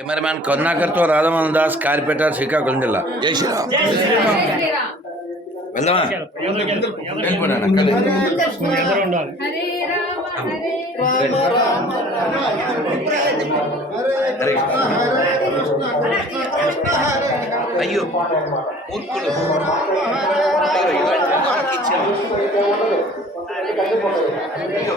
Cameraman కరుణాకర్తో రాధమోహన్ దాస్ కారిపేట శ్రీకాకుళం జిల్లా. జై శ్రీరామ్. వెళ్దామా? వెళ్ళిపోయినా హరే రామ హరే అయ్యో మూర్ఖులు. అయ్యో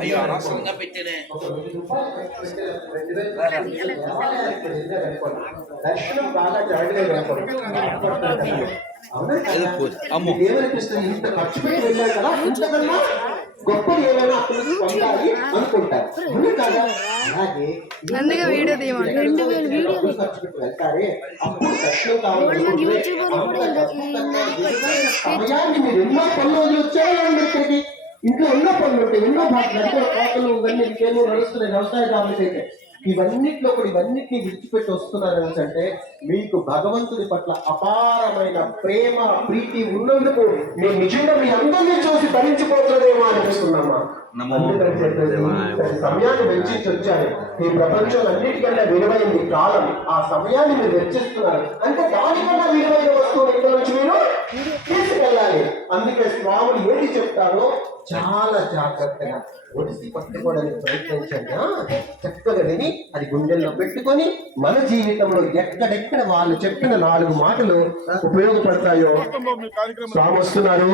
అయ్యో అనవసరంగా పెట్టేనే దర్శనం బాగా జరగలేదు వెళ్ళిపో. అమ్మో. ఏమనిపిస్తుంది ఇంత ఖర్చు పెట్టి వెళ్ళారు కదా ఇంతకన్నా గొప్ప ఏమైనా అక్కడ నుంచి పొందాలి అనుకుంటారు అవును కదా అలాగే నందిగా వీడియో తీయమని. రెండు వేల వీడియోలు ఖర్చు పెట్టి వెళ్తారే అప్పుడు దర్శనం కావాలి యూట్యూబర్ కూడా ఇంత- సమయాన్ని మీరు ఎన్నో పనులు వదిలి వచ్చారు ఇక్కడికి ఇంట్లో ఎన్నో పనులు ఉంటాయి ఎన్నో భాషలు అంటే కోతలు ఇవన్నీ ఇంకేమో నడుస్తున్నాయి వ్యవసాయదారులకి అయితే ఇవన్నిట్లో కూడా ఇవన్నిటిని విడిచిపెట్టి వస్తున్నారు అంటే మీకు భగవంతుడి పట్ల అపారమైన ప్రేమ ప్రీతి ఉన్నందుకు నేను నిజంగా మీ అందరినీ చూసి భరించిపోతుందేమో అనిపిస్తున్నామా సమయాన్ని వెచ్చించి వచ్చారు. ఈ ప్రపంచం అన్నిటికన్నా విలువైంది కాలం. ఆ సమయాన్ని మీరు వెచ్చిస్తున్నారు. అంటే దానికన్నా విలువైన వస్తువులు ఇక్కడ నుంచి మీరు? తీసుకెళ్ళాలి. అందుకే స్వాములు ఏది చెప్తారో చాలా జాగ్రత్తగా ఒడిసి పట్టుకోవడానికి ప్రయత్నించండి. చక్కగా విని అది గుండెల్లో పెట్టుకొని మన జీవితంలో ఎక్కడెక్కడ వాళ్ళు చెప్పిన నాలుగు మాటలు ఉపయోగపడతాయో స్వామి వస్తున్నారు.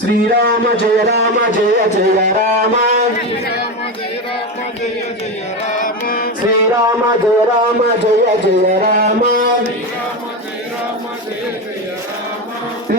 శ్రీరామ జయ రామ జయ జయ రామ. శ్రీరామ జయ రామ జయ జయ రామ.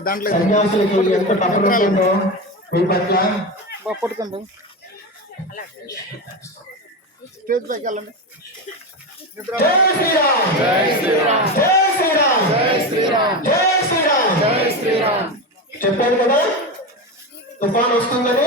దాంట్లో పైకి వెళ్ళండి. చెప్పాను కదా? తుఫాన్ వస్తుందని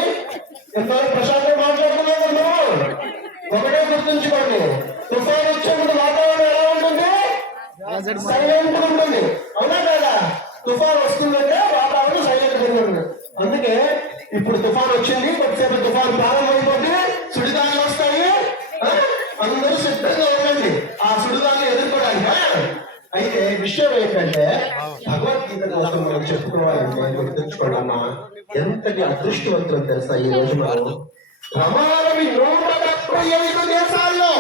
ఎంతటి అదృష్టవంతులు తెలుసా ఈ రోజు మనం? ప్రమాణమి నూట డెబ్బై ఐదు దేశాల్లో.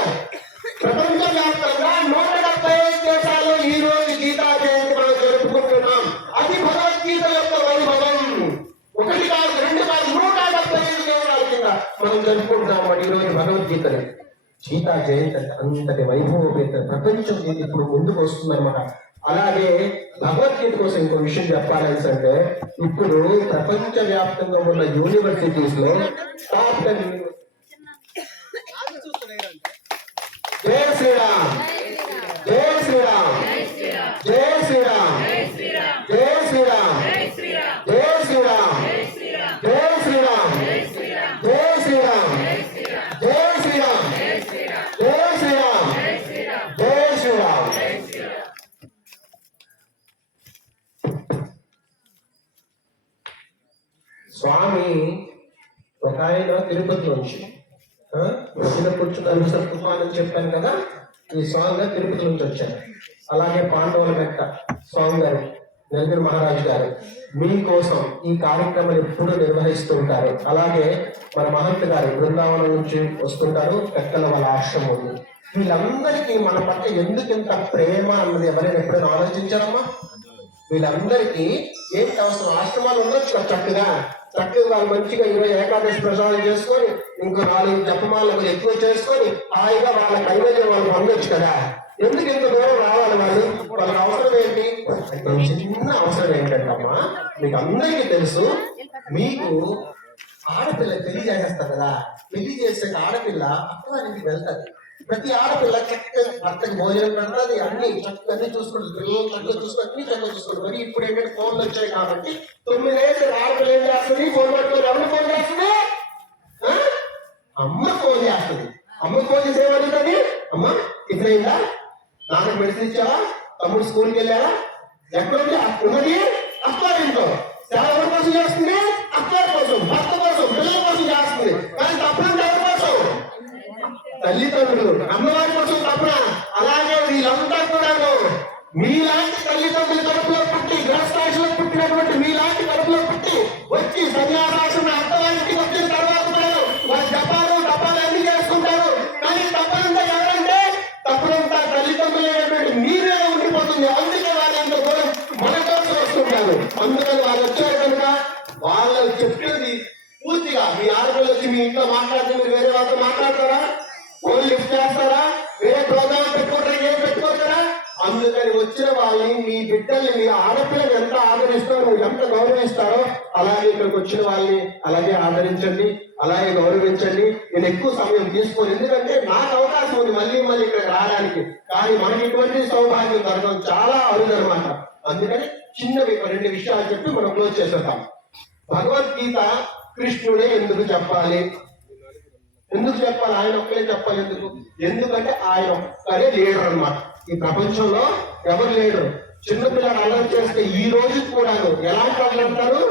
ప్రపంచ వ్యాప్తంగా నూట డెబ్బై ఐదు దేశాల్లో ఈ రోజు గీతా జయంతి మనం జరుపుకుంటున్నాం. అది భగవద్గీత యొక్క వైభవం. ఒకటి కాదు రెండు కాదు నూట డెబ్బై ఐదు దేశాల కింద మనం జరుపుకుంటున్నాం ఈ రోజు భగవద్గీతని. గీతా జయంతి అంతటి వైభవపేత. ప్రపంచం ఇప్పుడు ముందుకు వస్తుందన్నమాట. అలాగే భగవద్గీత కోసం ఇంకో విషయం చెప్పాలని అంటే ఇప్పుడు ప్రపంచ వ్యాప్తంగా ఉన్న యూనివర్సిటీస్లో టాప్ టెన్ జై శ్రీరామ్. అని చెప్పాను కదా ఈ స్వామి గారు తిరుపతి నుంచి వచ్చారు. అలాగే పాండవుల మెట్ట స్వామి గారు నెల్లూరు మహారాజు గారు మీకోసం ఈ కార్యక్రమం ఎప్పుడు నిర్వహిస్తూ ఉంటారు. అలాగే మన మహంత్ గారు బృందావనం నుంచి వస్తుంటారు పెక్కల వాళ్ళ ఆశ్రమం ఉంది. వీళ్ళందరికీ మన పట్ల ఎందుకు ఇంత ప్రేమ అన్నది ఎవరైనా ఎప్పుడైనా ఆలోచించారమ్మా? వీళ్ళందరికీ ఏంటి అవసరం ఆశ్రమాలు ఉండొచ్చు చక్కగా. చక్కగా వాళ్ళు మంచిగా ఇరవై ఏకాదశి ప్రసాదం చేసుకొని ఇంకో నాలుగు జపమాలకు ఎక్కువ చేసుకొని హాయిగా వాళ్ళ కైవేద్యం వాళ్ళు పొందొచ్చు కదా. ఎందుకు ఇంత దూరం రావాలి వాళ్ళు వాళ్ళకి అవసరం ఏంటి? చిన్న అవసరం ఏంటంటమ్మా మీకు అందరికీ తెలుసు మీకు ఆడపిల్ల పెళ్ళి చేసేస్తారు కదా. పెళ్ళి చేసే ఆడపిల్ల అక్కడానికి వెళ్తారు ప్రతి ఆడపిల్ల చక్కగా భర్తకి భోజనం పెడతాది అన్ని చక్కగా అన్ని చూసుకుంటుంది. పిల్లలు చక్కగా చూసుకుని అన్ని చక్కగా చూసుకుంటుంది. మరి ఇప్పుడు ఏంటంటే ఫోన్లు వచ్చాయి కాబట్టి తొమ్మిదేసి ఆడపిల్ల ఏం చేస్తుంది? ఫోన్ పట్టుకుని ఎవరు ఫోన్ చేస్తుంది? అమ్మ ఫోన్ చేస్తుంది. అమ్మ ఫోన్ చేసి ఏమడుగుతుంది అమ్మ టిఫిన్ అయిందా నాన్న మెడిసిన్ ఇచ్చావా? తమ్ముడు స్కూల్కి వెళ్ళారా ఎక్కడుంది? ఉన్నది? అత్తారింట్లో తల్లిదండ్రులు అమ్మవారి ఎంత గౌరవిస్తారో అలాగే ఇక్కడికి వచ్చిన వాళ్ళని అలాగే ఆదరించండి అలాగే గౌరవించండి. నేను ఎక్కువ సమయం తీసుకోను. ఎందుకంటే నాకు అవకాశం ఉంది మళ్ళీ మళ్ళీ ఇక్కడికి రావడానికి. కానీ మనకి ఇటువంటి సౌభాగ్యం దొరకడం చాలా అరుదనమాట అందుకని చిన్నవి రెండు విషయాలు చెప్పి మనం క్లోజ్ చేసేద్దాం. భగవద్గీత కృష్ణుడే ఎందుకు చెప్పాలి? ఎందుకు చెప్పాలి? ఆయన ఒక్కలే చెప్పాలి ఎందుకు? ఎందుకంటే ఆయన ఒక్కరే లేడు అనమాట ఈ ప్రపంచంలో ఎవరు లేడు చిన్నపిల్లలు అల్లరి చేస్తే ఈ రోజు కూడా ఎలాంటి అల్లరి అంటారు?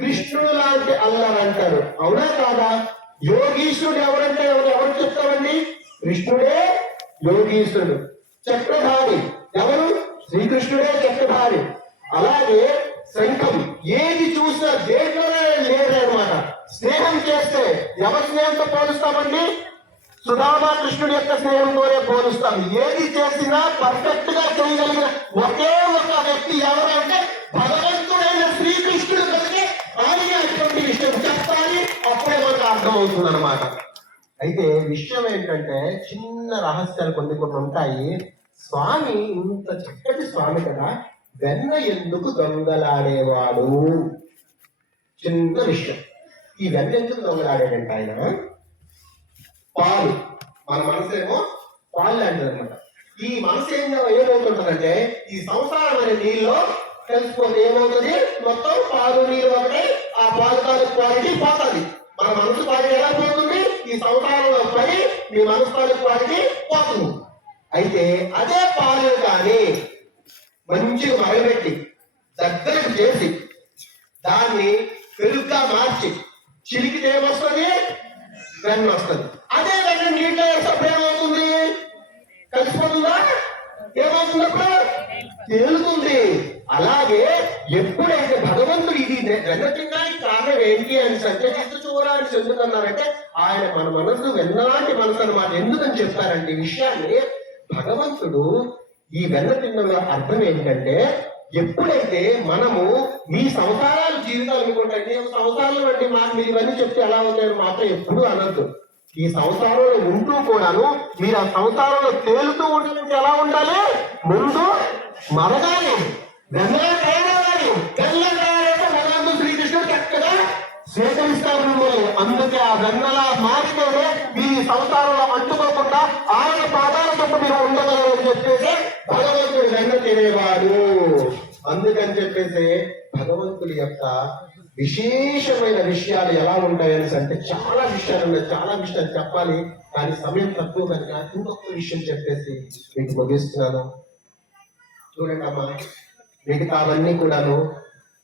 కృష్ణుడు లాంటి అల్లరి అంటారు. అవునా కాదా? యోగీశుడు ఎవరంటే ఎవరు? ఎవరు చెప్తామండి? కృష్ణుడే యోగీశుడు చక్రధారి ఎవరు? శ్రీకృష్ణుడే చక్రధారి. అలాగే శంఖం. ఏది చూసినా దేంట్లోనే లేదనమాట స్నేహం చేస్తే ఎవరి స్నేహంతో పోలుస్తామండి? సుధామా కృష్ణుడి యొక్క స్నేహంతోనే పోలుస్తాం. ఏది చేసినా పర్ఫెక్ట్గా చేయగలిగిన ఒకే ఒక వ్యక్తి ఎవరంటే భగవంతుడైన శ్రీకృష్ణుడు కలిగి ఆయన అటువంటి విషయం చెప్పాలి అప్పుడే మనకు అర్థమవుతుంది అనమాట అయితే విషయం ఏంటంటే చిన్న రహస్యాలు కొన్ని కొన్ని ఉంటాయి. స్వామి ఇంత చక్కటి స్వామి కదా వెన్న ఎందుకు దొంగలాడేవాడు? చిన్న విషయం. ఈ వెన్న ఎందుకు దొంగలాడేటంటే ఆయన? పాలు. మన మనసేమో పాలు లాంటిది అనమాట ఈ మనసు ఏం ఏమవుతుంటుందంటే ఈ సంసారం అనే నీళ్ళలో కలిసిపోతే ఏమవుతుంది? మొత్తం పాలు నీళ్ళు ఒకటే. ఆ పాలు తాలూకు క్వాలిటీ పోతుంది. మన మనసు క్వాలిటీ ఎలా పోతుంది? ఈ సంసారంలో పడి మీ మనసు తాలూకు క్వాలిటీ పోతుంది. అయితే అదే పాలు కానీ మంచి మరగబెట్టి దగ్గరకు చేసి దాన్ని పెరుగుగా మార్చి చిలికితే ఏమొస్తుంది? వెన్న వస్తుంది. అదే వెన్న నీటిలో వేసినప్పుడు ఏమవుతుంది? కలిసిపోతుందా? ఏమవుతుంది అప్పుడు? తేలుతుంది. అలాగే ఎప్పుడైతే భగవంతుడు ఇది వెన్న కారణం ఏంటి అని సంచరిస్తూ చూడాలని ఎందుకన్నారంటే ఆయన మన మనసు వెన్నలాంటి మనసు అనమాట ఎందుకని చెప్తారండి ఈ విషయాన్ని భగవంతుడు ఈ వెన్న తిన్న అర్థం ఏంటంటే ఎప్పుడైతే మనము మీ సంసారాలు జీవితాలు అనుకుంటే నేను సంసారాలు బట్టి మాకు మీరు ఇవన్నీ చెప్తే ఎలా అవుతాయని మాత్రం ఎప్పుడూ అనద్దు. ఈ సంసారంలో ఉంటూ కూడాను మీరు ఆ సంసారంలో తేలుతూ ఉండాలంటే ఎలా ఉండాలి? ముందు మరగాలి. శ్రీకృష్ణుడు చక్కగా స్వీకరిస్తారు మిమ్మల్ని. అందుకే ఆ వెన్నలా మారితేనే మీ సంసారంలో అంటుకోకుండా ఆయన పాదాల చుట్టూ మీరు ఉండగలరని చెప్పేసి భగవంతుడు వెన్న తినేవాడు అందుకని చెప్పేసి భగవంతుడి యొక్క విశేషమైన విషయాలు ఎలా ఉంటాయని అంటే చాలా విషయాలు ఉన్నాయి చాలా విషయాలు చెప్పాలి కానీ సమయం తక్కువ కనుక ఇంకొక విషయం చెప్పేసి మీకు ముగిస్తున్నాను. చూడండి అమ్మా మిగతావన్నీ కూడాను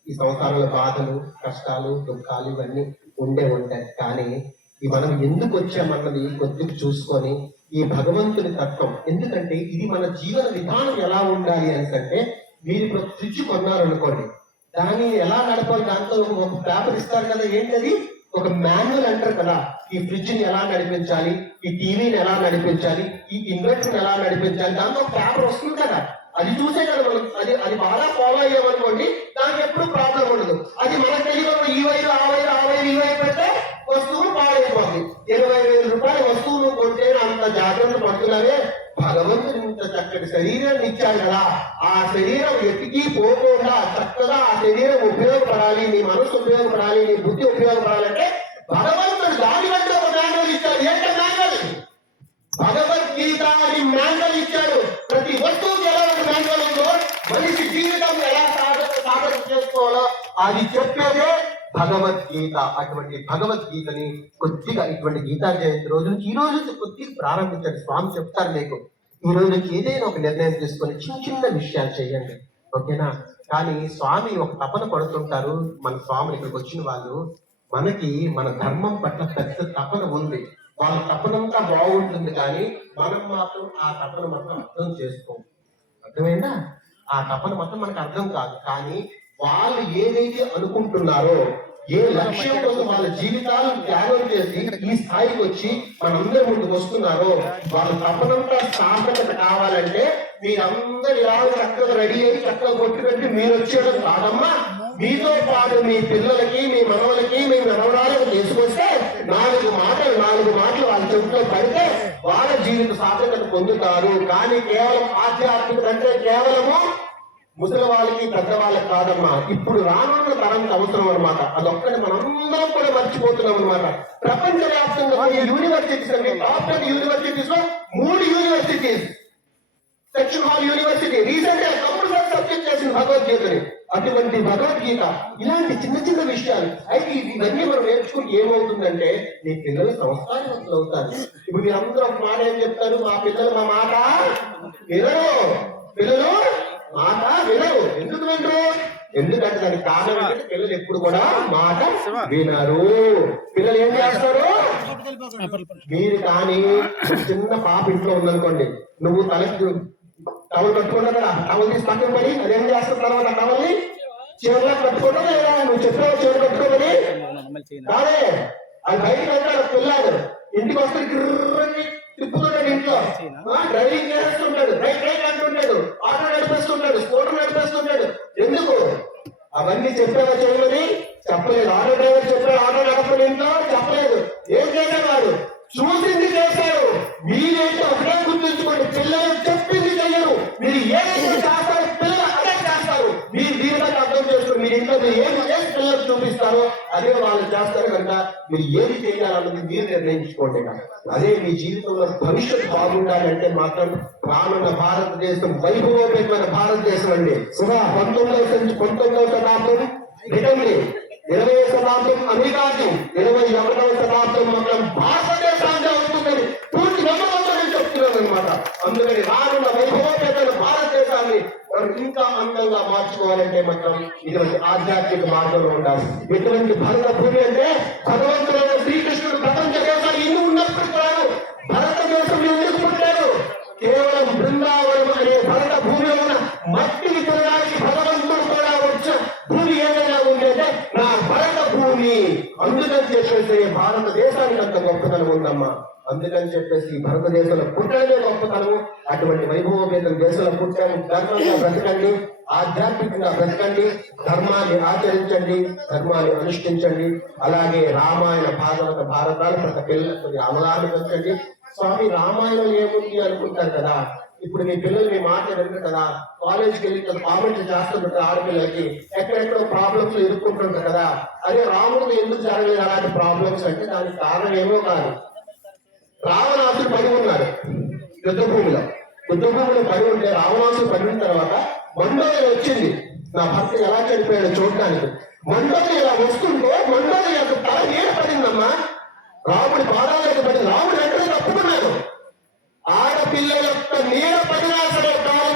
ఈ సంసారంలో బాధలు కష్టాలు దుఃఖాలు ఇవన్నీ ఉండే ఉంటాయి. కానీ ఈ మనం ఎందుకు వచ్చామన్నది కొద్దిగా చూసుకొని ఈ భగవంతుని తత్వం ఎందుకంటే ఇది మన జీవన విధానం ఎలా ఉండాలి అని అంటే మీరు ఇప్పుడు ఫ్రిడ్జ్ కొన్నారనుకోండి దాన్ని ఎలా నడపాలి? దాంతో ఒక పేపర్ ఇస్తారు కదా ఏంటది? ఒక మాన్యువల్ అంటారు కదా ఈ ఫ్రిడ్జ్ని ఎలా నడిపించాలి? ఈ టీవీని ఎలా నడిపించాలి? ఈ ఇన్వర్టర్ ఎలా నడిపించాలి? దాంతో పేపర్ వస్తుంది కదా. అది చూసే కదా మనం. అది అది బాగా ఫాలో అయ్యామనుకోండి దానికి ఎప్పుడు ప్రాబ్లం ఉండదు. అది మనకు తెలియదు ఈ వైపు ఆ వైపు ఆ వైపు ఈ వైపు పెడితే వస్తువు పాడైపోతుంది ఇరవై వేల రూపాయల వస్తువులు కొంటే అంత జాగ్రత్త పడుతున్నారే భగవంతుడు ఇంత చక్కటి శరీరాన్ని ఇచ్చాడు కదా. ఆ శరీరం ఎక్కి పోకుండా చక్కగా ఆ శరీరం ఉపయోగపడాలి నీ మనసు ఉపయోగపడాలి నీ బుద్ధి ఉపయోగపడాలంటే భగవంతుడు దాని కంటే ఒక మ్యాంగల్ ఇచ్చాడు. ఏంట మ్యాంగల్ భగవద్గీత అని మ్యాంగల్ ఇచ్చాడు. ప్రతి వస్తువుకి ఎలా ఒక మ్యాంగల్ ఉందో మనిషి జీవితం ఎలా సాధన సాధన చేసుకోవాలో అది చెప్పేదే భగవద్గీత. అటువంటి భగవద్గీతని కొద్దిగా ఇటువంటి గీతా జయంతి రోజు నుంచి ఈ రోజు కొద్దిగా ప్రారంభించండి. స్వామి చెప్తారు మీకు. ఈ నుంచి ఏదైనా ఒక నిర్ణయం తీసుకొని చిన్న చిన్న విషయాలు చేయండి ఓకేనా? కానీ స్వామి ఒక తపన పడుతుంటారు. మన స్వామి ఇక్కడికి వచ్చిన వాళ్ళు మనకి మన ధర్మం పట్ల పెద్ద తపన ఉంది. వాళ్ళ తపనంతా బాగుంటుంది కానీ మనం మాత్రం ఆ తపన మాత్రం అర్థం చేసుకోం. అర్థమైందా? ఆ తపన మాత్రం మనకు అర్థం కాదు. కానీ వాళ్ళు ఏదైతే అనుకుంటున్నారో ఏ లక్ష్యం కోసం వాళ్ళ జీవితాలను త్యాగం చేసి ఈ స్థాయికి వచ్చి మనందరి ముందుకు వస్తున్నారో వాళ్ళ తప్పనంతా సార్థకత కావాలంటే మీరందరు ఇలా చక్కగా రెడీ అయ్యి చక్కగా కొట్టు పెట్టి మీరు వచ్చేయడం కాదమ్మా. మీతో పాటు మీ పిల్లలకి మీ మనవలకి మీ మనవరాలకు తీసుకొస్తే నాలుగు మాటలు నాలుగు మాటలు వాళ్ళ చెవిలో పడితే వాళ్ళ జీవిత సార్థకత పొందుతారు. కానీ కేవలం ఆధ్యాత్మికత అంటే కేవలము ముసలి వాళ్ళకి పెద్దవాళ్ళకి కాదమ్మా. ఇప్పుడు రానున్న తరానికి అవసరం అనమాట అదొక్కటి మనందరం కూడా మర్చిపోతున్నాం అనమాట ప్రపంచ వ్యాప్తంగా యూనివర్సిటీస్ అండి టాప్ టెన్ యూనివర్సిటీస్లో మూడు యూనివర్సిటీస్ సెక్షన్ హాల్ యూనివర్సిటీ రీసెంట్గా కంప్యూటర్ సబ్జెక్ట్ చేసిన భగవద్గీతని. అటువంటి భగవద్గీత. ఇలాంటి చిన్న చిన్న విషయాలు. అయితే ఇవన్నీ మనం నేర్చుకుని ఏమవుతుందంటే నీ పిల్లలు సంస్కారవంతులు అవుతారు. ఇప్పుడు మీరందరూ ఒక మాట ఏం చెప్తారు? మా పిల్లలు మా మాట పిల్లలు పిల్లలు మాట వినరు. ఎందుకు వినరు? ఎందుకంటే దానికి కారణం పిల్లలు ఎప్పుడు కూడా మాట వినరు. పిల్లలు ఏం చేస్తారు? మీరు కానీ చిన్న పాప ఇంట్లో ఉందనుకోండి నువ్వు తలకి టవల్ కట్టుకున్నా కదా టవల్ తీసి పక్కన పడి అదేం చేస్తున్న తర్వాత టవల్ని? చివరిలో కట్టుకుంటా లేదా? నువ్వు చెప్పావు చివరి కట్టుకోమని కాదే అది బయటకు వెళ్తాడు పిల్లాడు. ఇంటికి వస్తే తిప్పుతున్నాడు ఇంట్లో. డ్రైవింగ్ చేస్తుంటాడు. రైట్ రైట్ అంటుంటాడు. ఆటో నడిపిస్తుంటాడు. అవన్నీ చెప్పావా చేయమని చెప్పలేదు. మీరు ఏది చేయాలన్నది మీరు నిర్ణయించుకోండి అదే మీ జీవితంలో భవిష్యత్తు బాగుండాలంటే మాత్రం రానున్న భారతదేశం వైభవోపేతమైన భారతదేశం అండి. సుమా పంతొమ్మిదవ పంతొమ్మిదవ శతాబ్దం బ్రిటన్ది. ఇరవై శతాబ్దం అమెరికాకి. ఇరవై ఒకటవ శతాబ్దం మాత్రం భాష అవుతుందని పూర్తి నమ్మకంతో నేను చెప్తున్నాను అనమాట అందుకని రానున్న వైభవోపేతమైన భారతదేశాన్ని మనం ఇంకా అందంగా మార్చుకోవాలంటే మాత్రం ఇటువంటి ఆధ్యాత్మిక మార్గంలో ఉండాలి. ఎటువంటి భరత భూమి అంటే భగవంతుడైన శ్రీకృష్ణుడు ప్రపంచ దేశాలు ఇన్ని ఉన్నప్పుడు కూడా భారతదేశం ఎందుకు పుట్టాడు కేవలం బృందావనం అనే భరత భూమిలో ఉన్న మట్టిని చేసే భారతదేశానికి అంత గొప్పతనం ఉందమ్మా. అందుకని చెప్పేసి భారతదేశంలో పుట్టడమే గొప్పతనం అటువంటి వైభవోపేతం దేశంలో పుట్టడం ధర్మంగా బ్రతకండి ఆధ్యాత్మికంగా బ్రతకండి ధర్మాన్ని ఆచరించండి ధర్మాన్ని అనుష్ఠించండి. అలాగే రామాయణ భాగవత భారతాలు ప్రతి పిల్లలకు అమలాన్ని పెంచండి స్వామి రామాయణం ఏముంది అనుకుంటారు కదా? ఇప్పుడు మీ పిల్లలు మీ మాట వింటారు కదా. కాలేజ్కి వెళ్ళి కామెంట్ చేస్తుంటారు ఆడపిల్లలకి ఎక్కడెక్కడ ప్రాబ్లమ్స్ ఎదుర్కొంటుంటారు కదా. అదే రాముడికి ఎందుకు జరగలేదు అలాంటి ప్రాబ్లమ్స్ అంటే దానికి కారణం ఏమో కాదు. రావణాసుడు పడి ఉన్నాడు యుద్ధ భూమిలో యుద్ధ భూమిలో పడి ఉంటే రావణాసుడు పడిన తర్వాత మండోదరి వచ్చింది. నా భర్త ఎలా చనిపోయాడు చూడటానికి. మండోదరి ఇలా వస్తుంటే మండోదరి యొక్క తల ఏడ పడిందమ్మా. రాముడి పాదాలకు పడింది రాముడు ఎక్కడ తప్పుకున్నాడు. పిల్లల యొక్క నీడ పడినా సరే కాలం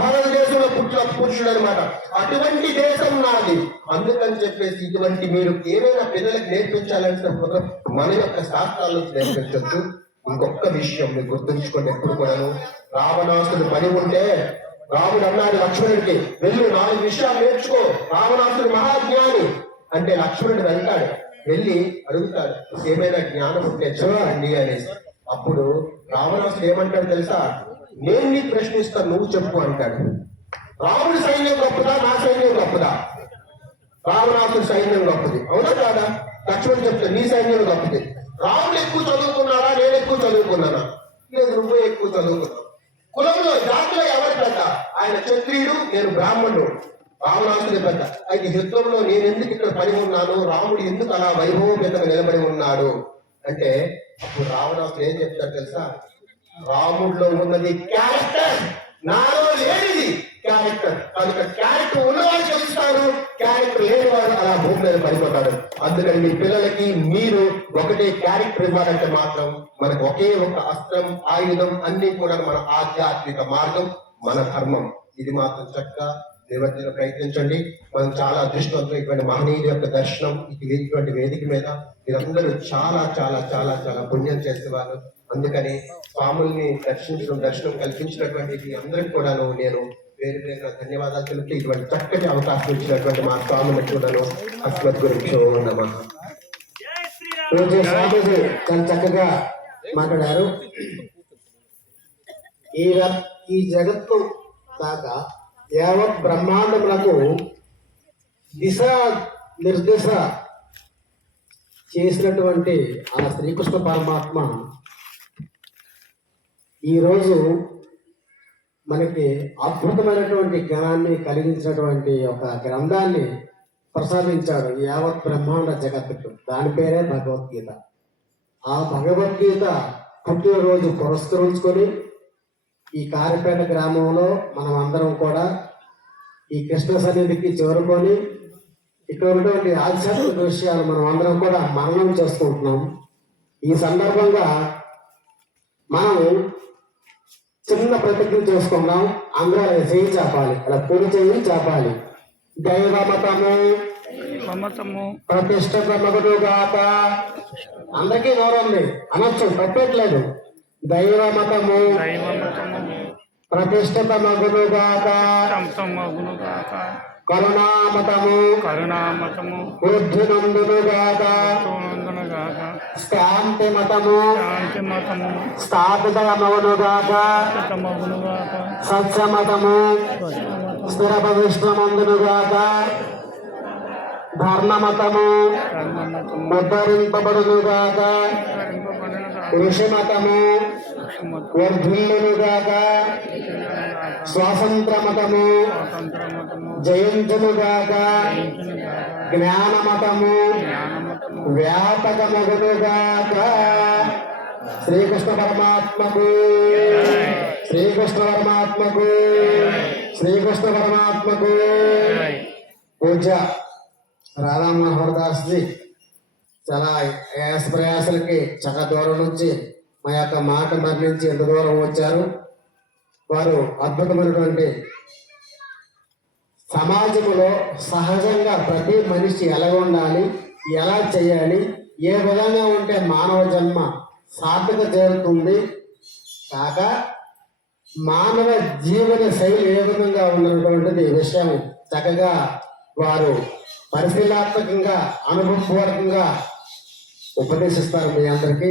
భారతదేశంలో పుట్టిన పురుషుడు అనమాట అటువంటి దేశం నాది. అందుకని చెప్పేసి ఇటువంటి మీరు ఏమైనా పిల్లలకు నేర్పించాలంటే మాత్రం మన యొక్క శాస్త్రాలను నేర్పించవచ్చు ఇంకొక విషయం మీరు గుర్తుంచుకోండి ఎప్పుడు కూడాను. రావణాసుడు పని ఉంటే రాముడు అన్నాడు లక్ష్మణుడికి వెళ్ళు నాలుగు విషయాలు నేర్చుకో. రావణాసుడు మహాజ్ఞాని. అంటే లక్ష్మణుడు వెళ్తాడు. వెళ్ళి అడుగుతాడు ఏమైనా జ్ఞానం ఉంటే చూడండి అనేసి. అప్పుడు రావణాసుడు ఏమంటాడు తెలుసా? నేను నీకు ప్రశ్నిస్తాను నువ్వు చెప్పు అంటాడు. రాముడి సైన్యం గొప్పదా? నా సైన్యం గొప్పదా? రావణాసుడి సైన్యం గొప్పది. అవునా కాదా? లక్ష్మణ్ చెప్తాడు నీ సైన్యం గొప్పది. రాముడు ఎక్కువ చదువుకున్నాడా? నేను ఎక్కువ చదువుకున్నానా? లేదు నువ్వే ఎక్కువ చదువుకున్నావు. కులంలో జాతిలో ఎవరి పెద్ద? ఆయన క్షత్రియుడు నేను బ్రాహ్మణుడు. రావణాసుడి పెద్ద. అయితే యుద్ధంలో నేను ఎందుకు ఇక్కడ పడి ఉన్నాను? రాముడు ఎందుకు అలా వైభవపేతగా నిలబడి ఉన్నాడు? అంటే అప్పుడు రావణాసుడు ఏం చెప్తాడు తెలుసా? రాముడిలో ఉన్నది క్యారెక్టర్ నాలో లేనిది క్యారెక్టర్ కనుక క్యారెక్టర్ ఉన్నవాడు చెప్తారు క్యారెక్టర్ లేనివాడు అలా భూమి మీద పడిపోతాడు. అందుకని మీ పిల్లలకి మీరు ఒకటే క్యారెక్టర్ ఇవ్వాలంటే మాత్రం మనకు ఒకే ఒక అస్త్రం ఆయుధం అన్ని కూడా మన ఆధ్యాత్మిక మార్గం మన ధర్మం. ఇది మాత్రం చక్కగా నిర్వర్తించ ప్రయత్నించండి. మనం చాలా అదృష్టవంతం ఇటువంటి మహనీయుల యొక్క దర్శనం ఇది ఇటువంటి వేదిక మీద మీరందరూ చాలా చాలా చాలా చాలా పుణ్యం చేసేవారు. అందుకని స్వాముల్ని దర్శించడం దర్శనం కల్పించినటువంటి మీ అందరికి కూడాను నేను వేరు వేరుగా ధన్యవాదాలు తెలుపుతూ ఇటువంటి చక్కటి అవకాశం ఇచ్చినటువంటి మా స్వాములకు కూడాను అస్మత్ గురించి రోజు చాలా చక్కగా మాట్లాడారు. ఈ ఈ జగత్తు దాకా యావత్ బ్రహ్మాండములకు దిశ నిర్దేశ చేసినటువంటి ఆ శ్రీకృష్ణ పరమాత్మ ఈరోజు మనకి అద్భుతమైనటువంటి జ్ఞానాన్ని కలిగించినటువంటి ఒక గ్రంథాన్ని ప్రసాదించాడు యావత్ బ్రహ్మాండ జగత్తుకు. దాని పేరే భగవద్గీత. ఆ భగవద్గీత పుట్టినరోజు పురస్కరించుకొని ఈ కారిపేట గ్రామంలో మనం అందరం కూడా ఈ కృష్ణ సన్నిధికి చేరుకొని ఇక్కడ ఉన్నటువంటి ఆధ్యాత్మిక విషయాలు మనం అందరం కూడా మననం చేసుకుంటున్నాం ఈ సందర్భంగా మనం చిన్న ప్రతిజ్ఞ చేసుకుందాం. అందరూ చేయి చాపాలి. అలా పూజ చేయి చాపాలి. దైవమతము. మమతము. ప్రతిష్ఠిత మగుడు గాక అందరికీ గౌరవం ఉంది అనొచ్చు తప్పట్లేదు. దైవమతము. దైవమతము. ప్రతిష్ఠిత మగుడు గాక సంతమగును గాక కరుణామతము. కరుణామతము. బుద్ధినందును గాక తోనందును గాక శాంతి మతము శాంతి మతము స్థాపిత మగును గాక మగును గాక సత్యమతము. స్థిర ప్రతిష్టమందును గాక ధర్మమతము. కర్మమతము ఉద్ధరింపబడును గాక కరింపబడిన గాక ఋషిమతము లక్ష్మతము వర్ధిల్లును గాక స్వాతంత్రమతము స్వాతంత్రమతము జయంతును గాక జయించును గాక జ్ఞానమతము జ్ఞానమతము వ్యాపకమగును గాక శ్రీకృష్ణ పరమాత్మకు శ్రీకృష్ణ పరమాత్మకు శ్రీకృష్ణ పరమాత్మకు పూజ రాధా మనోహర్ దాస్ జీ చాలా యాస ప్రయాసలకి చాలా దూరం నుంచి మా యొక్క మాట మరణించి ఎంత దూరం వచ్చారు. వారు అద్భుతమైనటువంటి సమాజంలో సహజంగా ప్రతి మనిషి ఎలా ఉండాలి ఎలా చేయాలి ఏ విధంగా ఉంటే మానవ జన్మ సార్థక చేరుతుంది. కాక మానవ జీవన శైలి ఏ విధంగా ఉన్నటువంటిది విషయం చక్కగా వారు పరిశీలాత్మకంగా అనుభవపూర్వకంగా ఉపదేశిస్తారు మీ అందరికీ.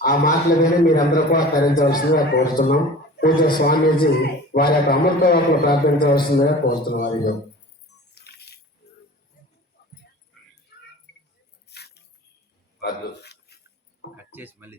ఆ మాటల మీద మీరందరూ కూడా తరించవలసిందిగా కోరుతున్నాం. పూజ స్వామీజీ వారి యొక్క అమృత వాకులు ప్రార్థించవలసిందిగా కోరుతున్నాం వారిగా కట్ చేసి మళ్ళీ